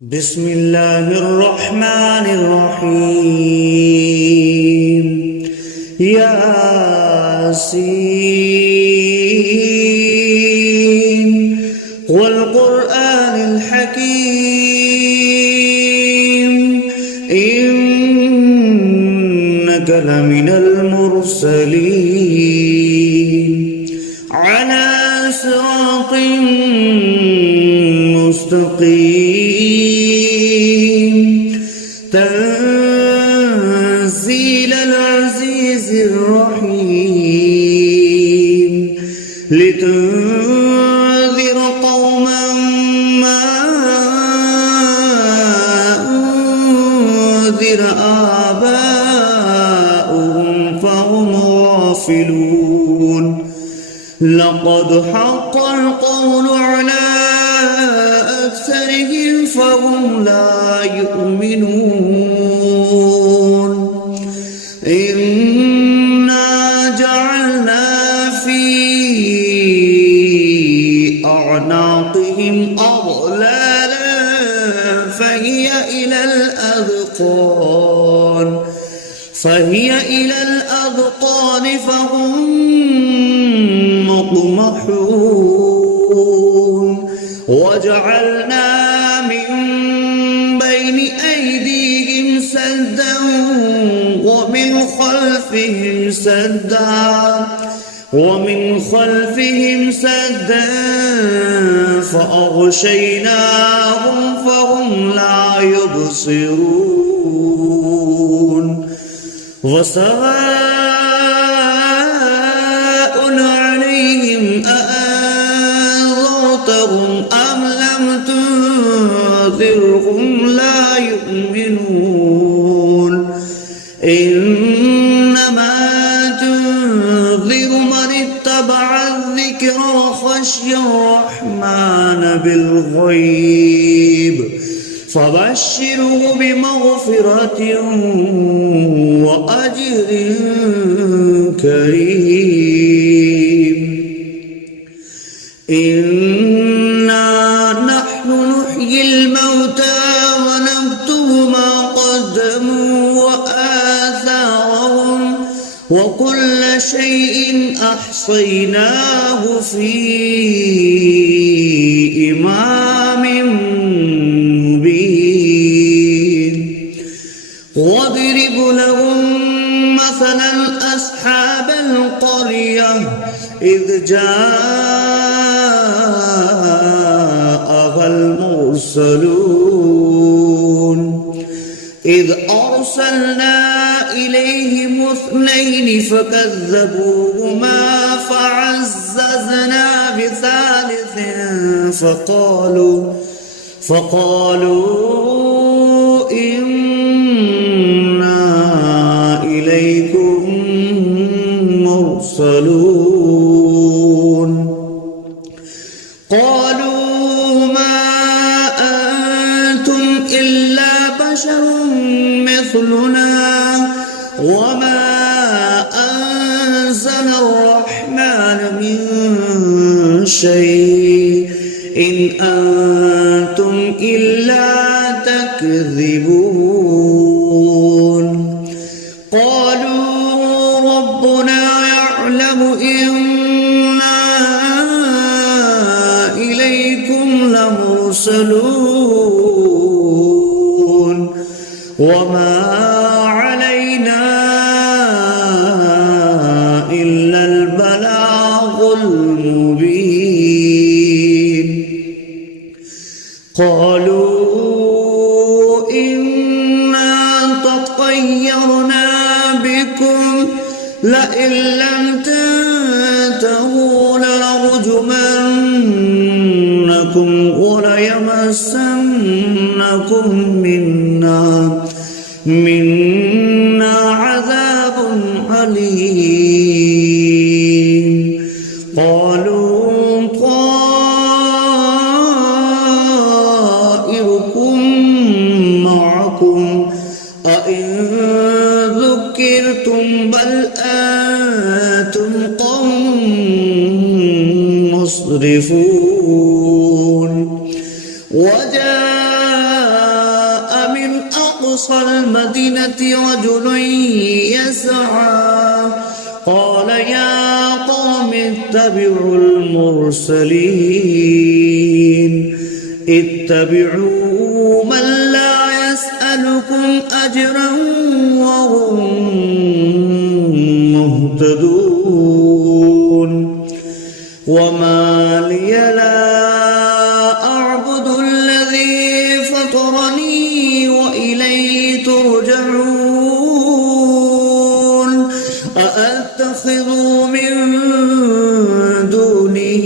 بسم الله الرحمن الرحيم. ياسين والقرآن الحكيم إنك لمن المرسلين على صراط مستقيم تنزيل العزيز الرحيم لتنذر قوما ما أنذر آباؤهم فهم غافلون لقد حق القول على أكثرهم فهم لا يؤمنون إنا جعلنا في أعناقهم أغلالا فهي إلى الأذقان فهم مقمحون وجعلنا من بين أيديهم سدا ومن خلفهم سدا فأغشيناهم فهم لا يبصرون وسواء عليهم أأنذرتهم أم لم تنذرهم لا يؤمنون إنما تنذر من اتبع الذكر وخشي الرحمن بالغيب فبشره بمغفرة وأجر كريم إنا نحن نحيي الموتى ونكتب ما قدموا وآثارهم وكل شيء أحصيناه في إمام مبين واضرب لهم مثلا أصحاب القرية إذ جاءها المرسلون إذ أرسلنا إليهم 2 فكذبوهما فعززنا بثالث فقالوا إنا إليكم مرسلون قالوا ما أنتم إلا بشر مثلنا وما أنزل الرحمن من شيء إن أنتم إلا تكذبون قالوا ربنا يعلم إنا إليكم لمرسلون وما علينا إلا البلاغ المبين قالوا إنا تطيرنا بكم لئن لم تنتهوا لنرجمنكم وليمسنكم منا عذاب أليم قالوا طائركم معكم أئن ذكرتم بل أنتم قوم مسرفون وجاء أقصى المدينة رجل يسعى قال يا قوم اتبعوا المرسلين اتبعوا من لا يسألكم أجرا وهم مهتدون وما لي لا أعبد الذي فطرني وإليه ترجعون أأتخذ من دونه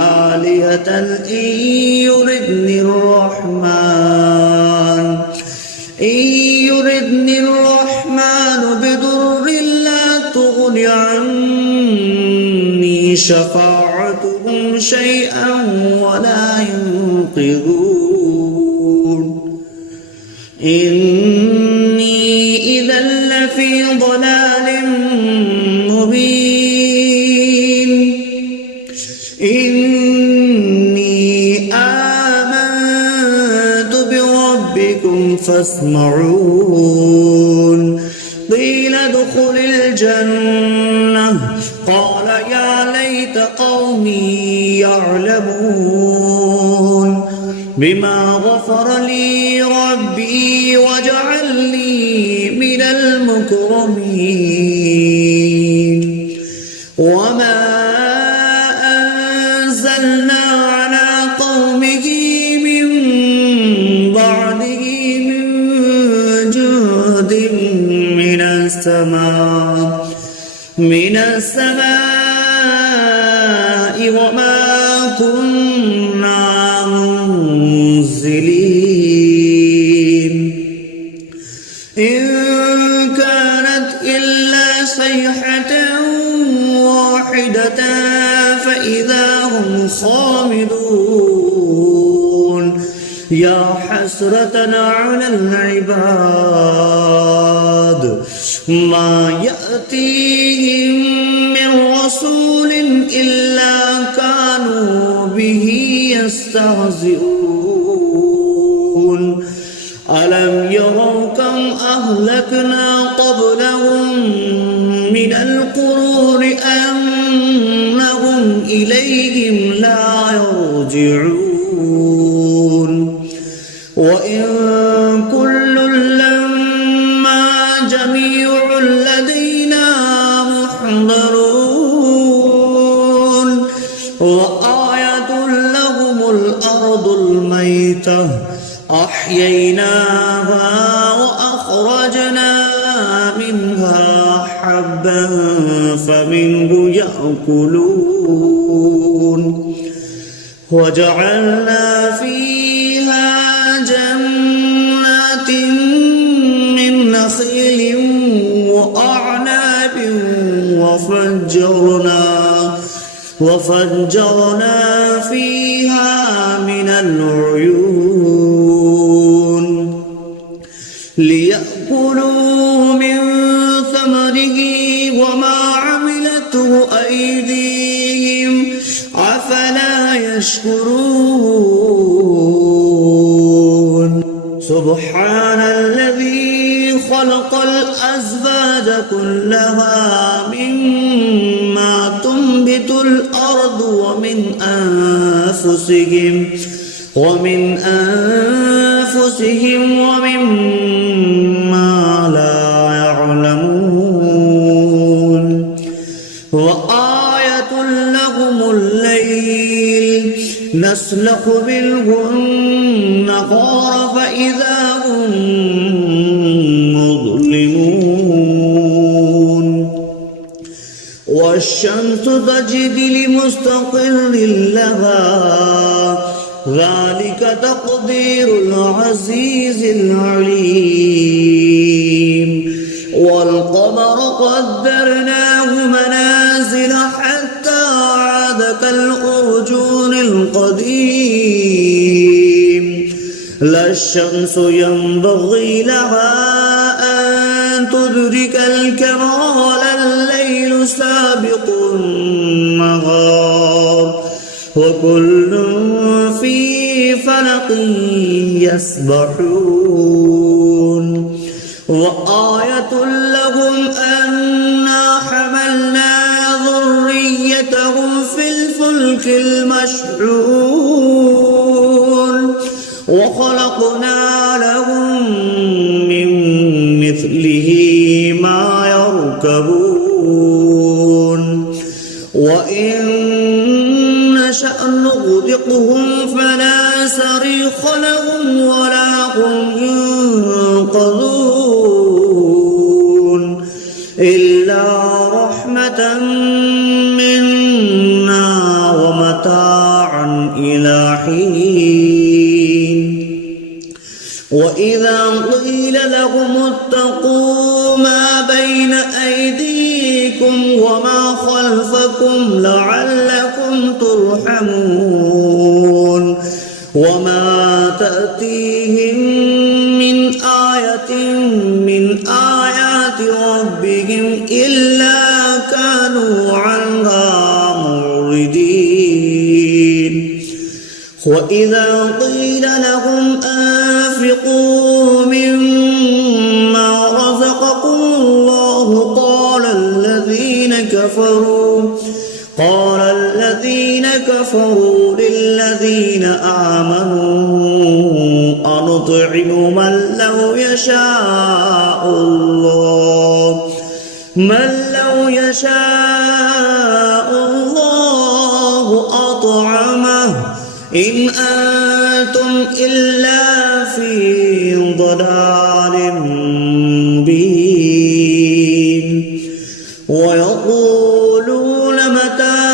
آلهة إن يردني الرحمن بضر لا تغن عني شفاعتهم شيئا ولا ينقذون إني إذا لفي ضلال مبين إني آمنت بربكم فاسمعون قيل ادخل الجنة قال يا ليت قومي يعلمون بما غفر لي ربي وجعلني من المكرمين وما أنزلنا على قومه من بعده من جود من السماء وما كنا منزلين إن كانت إلا صيحة واحدة فإذا هم خامدون يا حسرة على العباد ما يأتيهم من رسول إلا كانوا به يستهزئون ألم يروا كم أهلكنا قبلهم من القرون أنهم إليهم لا يرجعون وإن كل لما جميع لدينا محضرون وآية لهم الأرض الميتة أحييناها وأخرجنا منها حبا فمنه يأكلون وجعلنا فيها جنات من نخيل وأعناب وفجرنا فيها من العيون ليأكلوا من ثمره وما عملته أيديهم أفلا يشكرون سبحان الذي خلق الأزواج كلها مما تنبت الأرض ومن أنفسهم ومما لا يعلمون وآية لهم الليل نسلخ منه النهار فإذا هم مظلمون والشمس تجري لمستقر لها ذلك تقدير العزيز العليم والقمر قدرناه منازل حتى عاد كالأرجون القديم لا الشمس ينبغي لها أن تدرك الكمال الليل سابق النهار وكل في فلق يسبحون وآية لهم أنا حملنا ذريتهم في الفلك المشحون وخلقنا لهم من مثله ما يركبون وإن نشأ نغرقهم فلا صريخ لهم ولا هم ينقذون إلا رحمة منا ومتاعا إلى حين وإذا قيل لهم اتقوا ما بين أيديكم وما خلفكم لعلكم ترحمون وما تأتيهم من آية من آيات ربهم إلا كانوا عنها معرضين وإذا قيل لهم أنفقوا مما رزقكم الله قال الذين كفروا للذين آمنوا أنطعم من لو يشاء الله أطعمه إن أنتم إلا في ضلال مبين ويقولون متى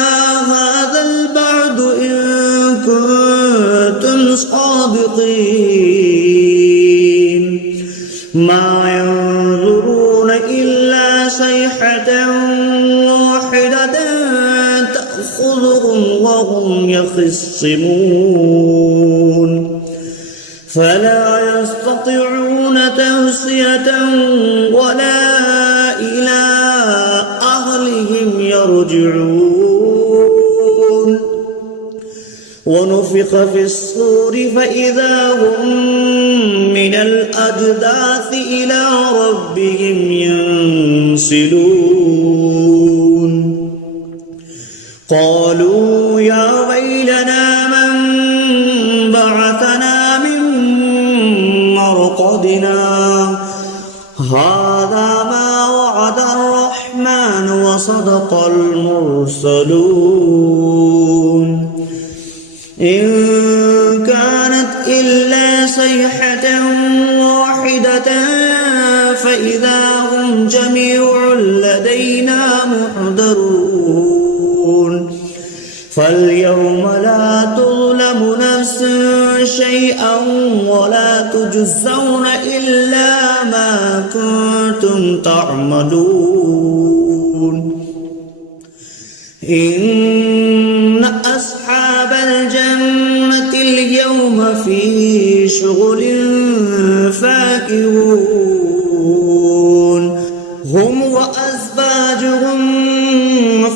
هذا البعد إن كنتم صادقين ما ينظرون إلا صيحة واحدة تأخذهم وهم يخصمون فلا يستطيعون توصية ولا إلى أهلهم يرجعون ونفخ في الصور فإذا هم من الأجداث إلى ربهم ينسلون قالوا يا ويلنا من بعثنا من مرقدنا هذا ما وعد الرحمن وصدق المرسلون إن كانت إلا صيحة واحدة فإذا هم جميع لدينا محضرون فاليوم لا تظلم نفس شيئا ولا تجزون إلا ما كنتم تعملون إن أصحاب الجنة اليوم في شغل فاكهون هم وأزواجهم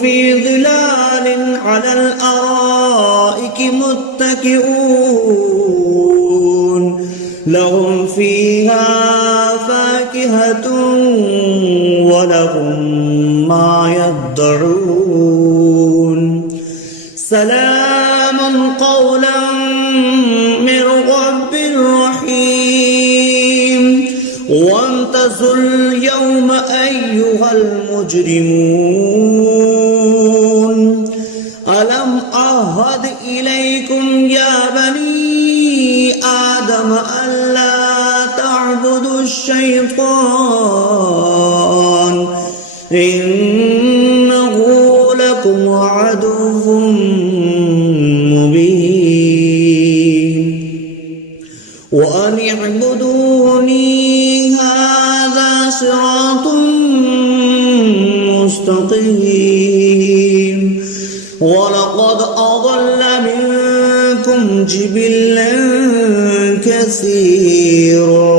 في ظلال على الأرائك متكئون لهم فيها فاكهة ولهم ما يدعون سلام قولا من رب رحيم وامتازوا اليوم أيها المجرمون ألم أعهد إليكم يا بني آدم ألا تعبدوا الشيطان إنه لكم عدو مبين وأن اعبدوني هذا صراط مستقيم ولقد أضل منكم جبلا كثيرا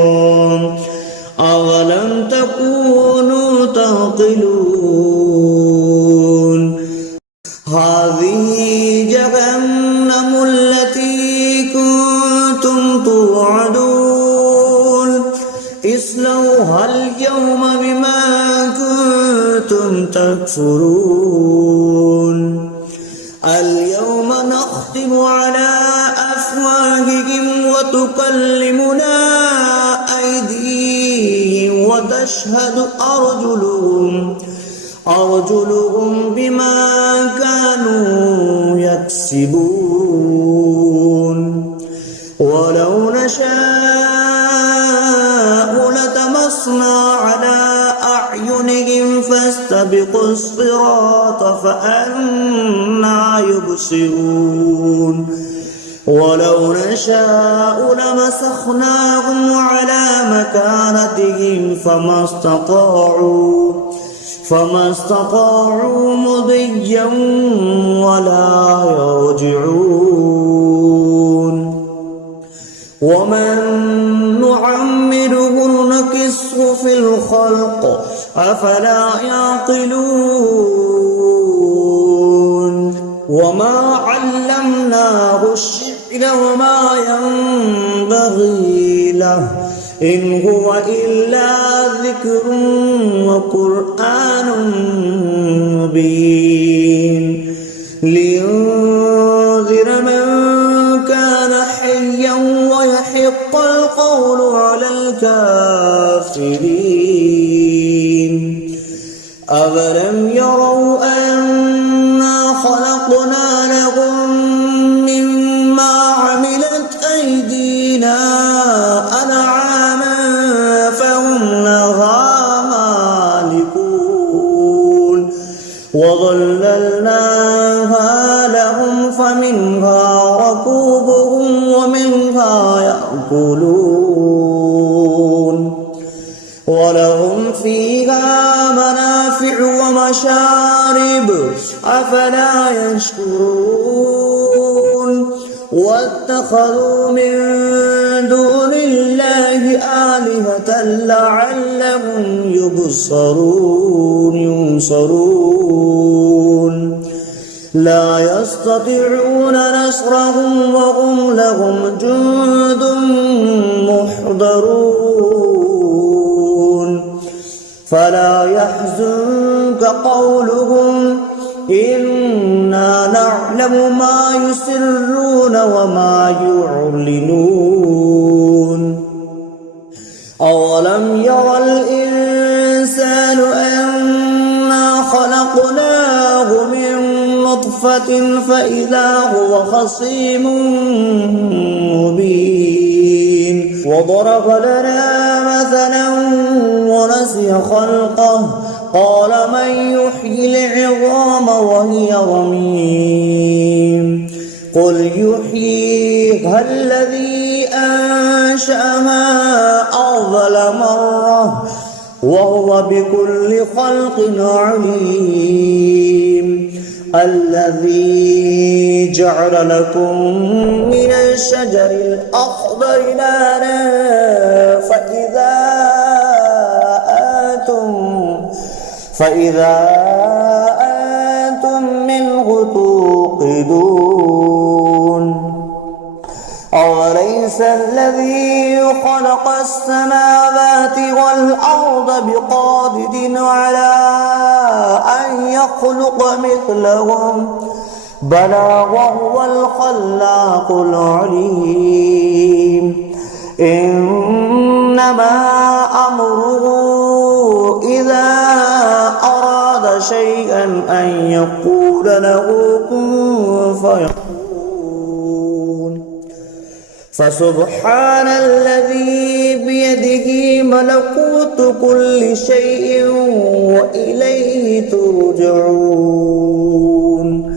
أولم تكونوا تعقلون هذه جهنم التي كنتم تنسوها اليوم بما كنتم تكفرون اليوم نختم على أفواههم وتكلمنا أيديهم وتشهد أرجلهم بما كانوا يكسبون ولو نشاء لطمسنا على أعينهم فاستبقوا الصراط فأنى يبصرون ولو نشاء لمسخناهم على مكانتهم فما استطاعوا مضيا ولا يرجعون ومن نعمره نكسه في الخلق أفلا يعقلون وما علمناه الشعر وما ينبغي له إن هو إلا ذكر وقرآن مبين لينذر من كان حيا ويحق القول على الكافرين أولم يروا أنا خلقنا لهم مما عملت أيدينا أنعاما فهم لها مالكون وظللناها لهم فمنها ركوبهم ومنها يأكلون ولهم فيها منافع ومشارب أفلا يشكرون واتخذوا من دون الله آلهة لعلهم ينصرون لا يستطيعون نصرهم وهم لهم جند محضرون فلا يحزنك قولهم إنا نعلم ما يسرون وما يعلنون أولم ير الإنسان أنا خلقناه من نطفة فإذا هو خصيم مبين وضرب لنا مثلا ونسي خلقه قال من يحيي العظام وهي رميم قل يحييها الذي أنشأها أول مرة وهو بكل خلق عليم الذي جعل لكم من الشجر الأخضر نارا فإذا أنتم منه توقدون أوليس الذي خلق السماوات والأرض بقادر على أن يخلق مثلهم بلى وهو الخلاق العليم إنما أمره إذا أراد شيئا أن يقول له كن فيكون فسبحان الذي بيده ملكوت كل شيء وإليه ترجعون.